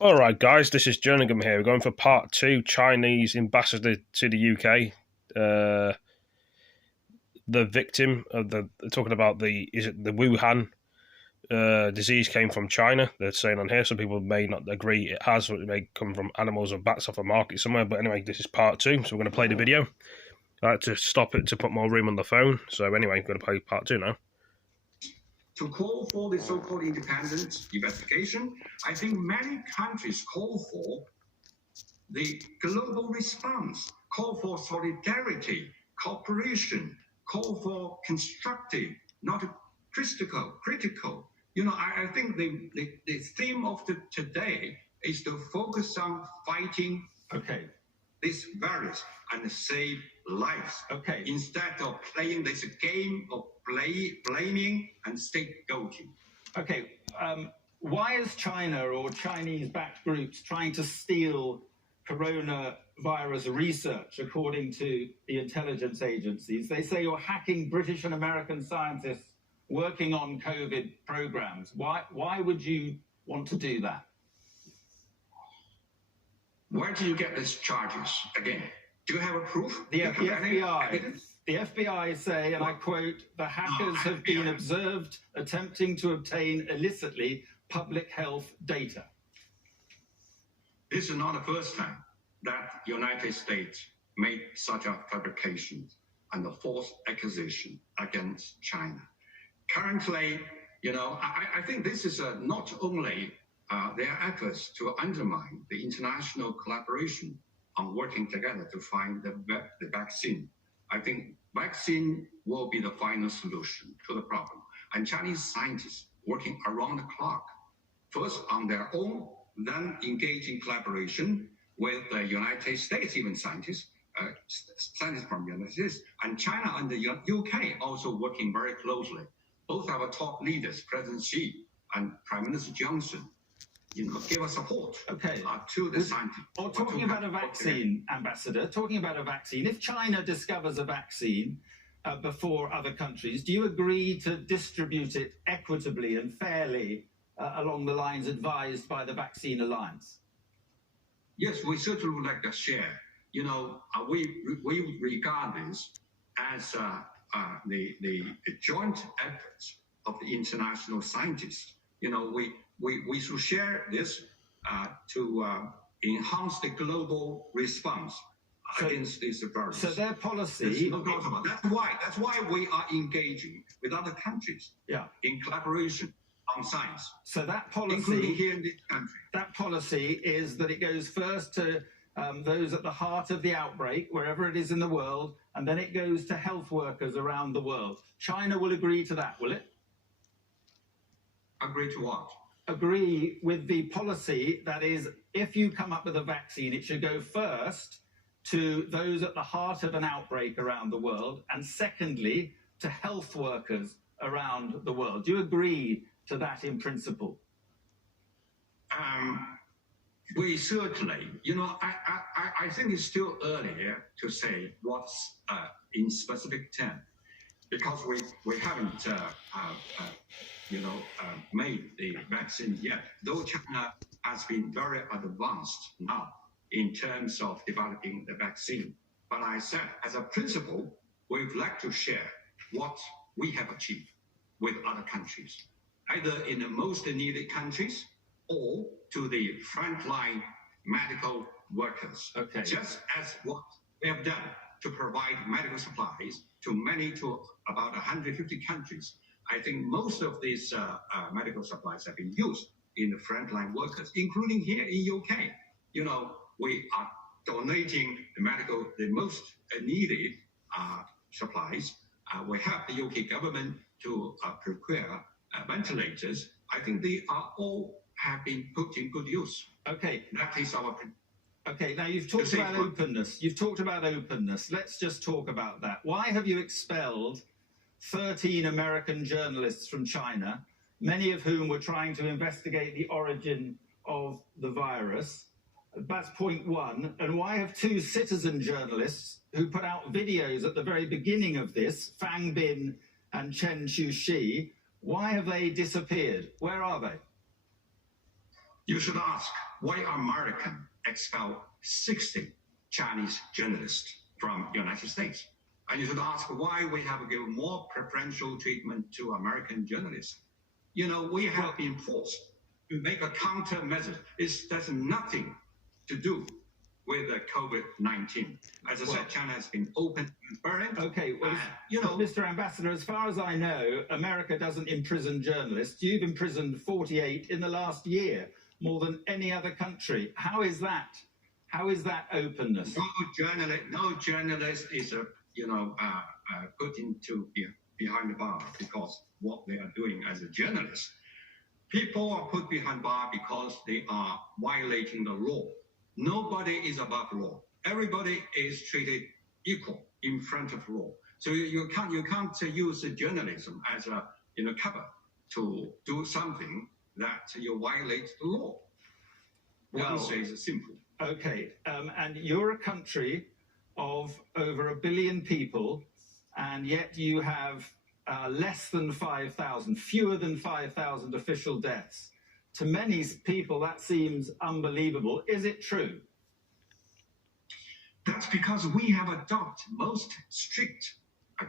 All right, guys, this is Jerningham here. We're going for part two. Chinese ambassador to the UK, the victim of the talking about the Wuhan disease came from China. They're saying on here. Some people may not agree it has. It may come from animals or bats off a market somewhere. But anyway, this is part two, so we're going to play the video. I had to stop it to put more room on the phone. So anyway, I'm going to play part two now. To call for the so-called independent investigation, I think many countries call for the global response, call for solidarity, cooperation, call for constructive, not critical. I think the theme of today is to focus on fighting this virus and save lives. Instead of playing this game of blaming and scapegoating. Why is China or Chinese-backed groups trying to steal coronavirus research, according to the intelligence agencies? They say you're hacking British and American scientists working on COVID programs. Why would you want to do that? Where do you get these charges? Again, do you have a proof? The FBI say, and I quote, the hackers have been observed attempting to obtain illicitly public health data. This is not the first time that the United States made such a fabrication and a false accusation against China. Currently, I think this is not only their efforts to undermine the international collaboration on working together to find the vaccine. I think vaccine will be the final solution to the problem. And Chinese scientists working around the clock, first on their own, then engage in collaboration with the United States, even scientists from the United States, and China and the UK also working very closely. Both our top leaders, President Xi and Prime Minister Johnson, give us support to the scientists. Or talking about a vaccine, Ambassador, talking about a vaccine, if China discovers a vaccine before other countries, do you agree to distribute it equitably and fairly along the lines advised by the Vaccine Alliance? Yes, we certainly would like to share. We regard this as the joint efforts of the international scientists. We should share this to enhance the global response against this virus. So their policy. That's why we are engaging with other countries. In collaboration on science. So that policy, including here in this country. That policy is that it goes first to those at the heart of the outbreak, wherever it is in the world, and then it goes to health workers around the world. China will agree to that, will it? Agree to what? Agree with the policy that is, if you come up with a vaccine, it should go first to those at the heart of an outbreak around the world, and secondly, to health workers around the world. Do you agree to that in principle? We certainly, I think it's still early to say what's in specific term, because we haven't made the vaccine yet, though China has been very advanced now in terms of developing the vaccine. But I said, as a principle, we'd like to share what we have achieved with other countries, either in the most needed countries or to the frontline medical workers. Just as what we have done to provide medical supplies to about 150 countries. I think most of these medical supplies have been used in the frontline workers, including here in UK. We are donating the most needed supplies. We have the UK government to procure ventilators. I think they are all have been put in good use. That is our. Now you've talked about openness. You've talked about openness. Let's just talk about that. Why have you expelled 13 American journalists from China, many of whom were trying to investigate the origin of the virus? That's point one. And why have 2 citizen journalists who put out videos at the very beginning of this, Fang Bin and Chen Qiushi, why have they disappeared? Where are they? You should ask why American expelled 60 Chinese journalists from the United States. And you should ask why we have given more preferential treatment to American journalists. We have been forced to make a countermeasure. There's nothing to do with the COVID-19. As I said, China has been open and transparent. Okay, well, Mr. Ambassador, as far as I know, America doesn't imprison journalists. You've imprisoned 48 in the last year, more than any other country. How is that? How is that openness? No journalist is put into behind the bar because what they are doing as a journalist. People are put behind bar because they are violating the law. Nobody is above law. Everybody is treated equal in front of law. So you can't use journalism as a cover to do something that you violate the law. The answer is simple. Okay, and you're a country of over 1 billion people, and yet you have less than 5,000, fewer than 5,000 official deaths. To many people, that seems unbelievable. Is it true? That's because we have adopted most strict,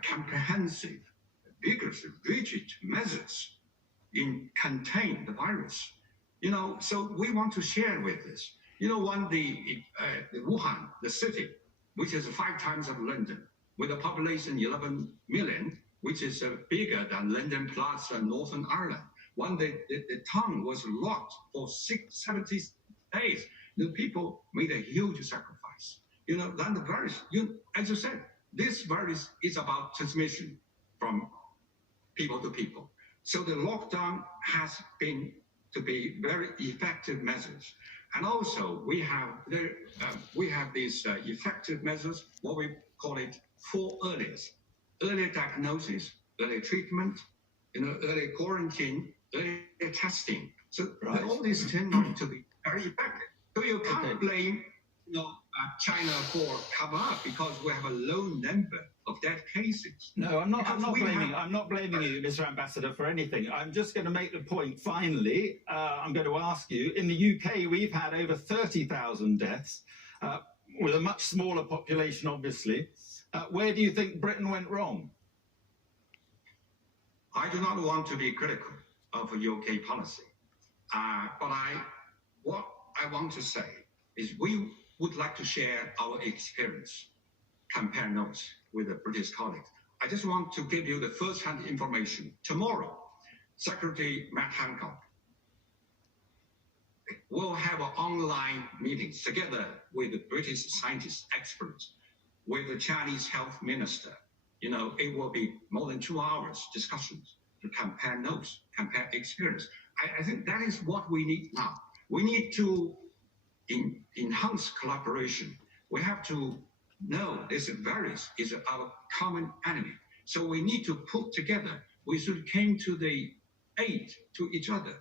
comprehensive, vigorous, rigid measures in contain the virus. So we want to share with this. When the Wuhan, the city, which is 5 times of London, with a population 11 million, which is bigger than London plus Northern Ireland. When the town was locked for 70 days, the people made a huge sacrifice. Then the virus, as you said, this virus is about transmission from people to people. So the lockdown has been to be very effective measures. And also we have these effective measures, what we call it 4 earlies: early diagnosis, early treatment, early quarantine, early testing. So all these tend not to be very effective. So you can't blame China for cover up because we have a low number of death cases. No, I'm not blaming you, Mr. Ambassador, for anything. I'm just going to make the point. Finally, I'm going to ask you. In the UK, we've had over 30,000 deaths, with a much smaller population, obviously. Where do you think Britain went wrong? I do not want to be critical of UK policy, but what I want to say is we would like to share our experience, compare notes with the British colleagues. I just want to give you the first-hand information. Tomorrow, Secretary Matt Hancock will have online meetings together with the British scientists, experts, with the Chinese health minister. It will be more than 2 hours discussions to compare notes, compare experience. I think that is what we need now. We need to enhance collaboration. We have to know this virus is our common enemy. So we need to put together, we should come to the aid to each other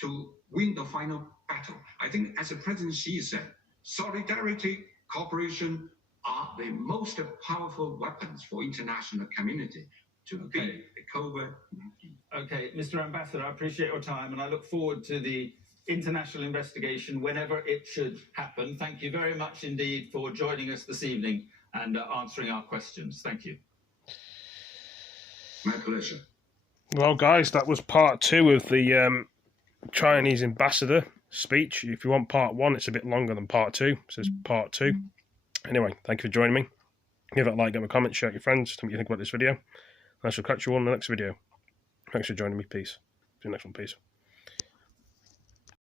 to win the final battle. I think as the President Xi said, solidarity, cooperation are the most powerful weapons for international community to beat the COVID-19. Okay, Mr. Ambassador, I appreciate your time and I look forward to the international investigation whenever it should happen. Thank you very much indeed for joining us this evening and answering our questions. Thank you. My pleasure. Well, guys, that was part 2 of the Chinese ambassador speech. If you want part 1, it's a bit longer than part 2. So it's part 2. Anyway, thank you for joining me. Give it a like, give it a comment, share it with your friends. Tell me what you think about this video. I shall catch you all in the next video. Thanks for joining me. Peace. See you next one. Peace.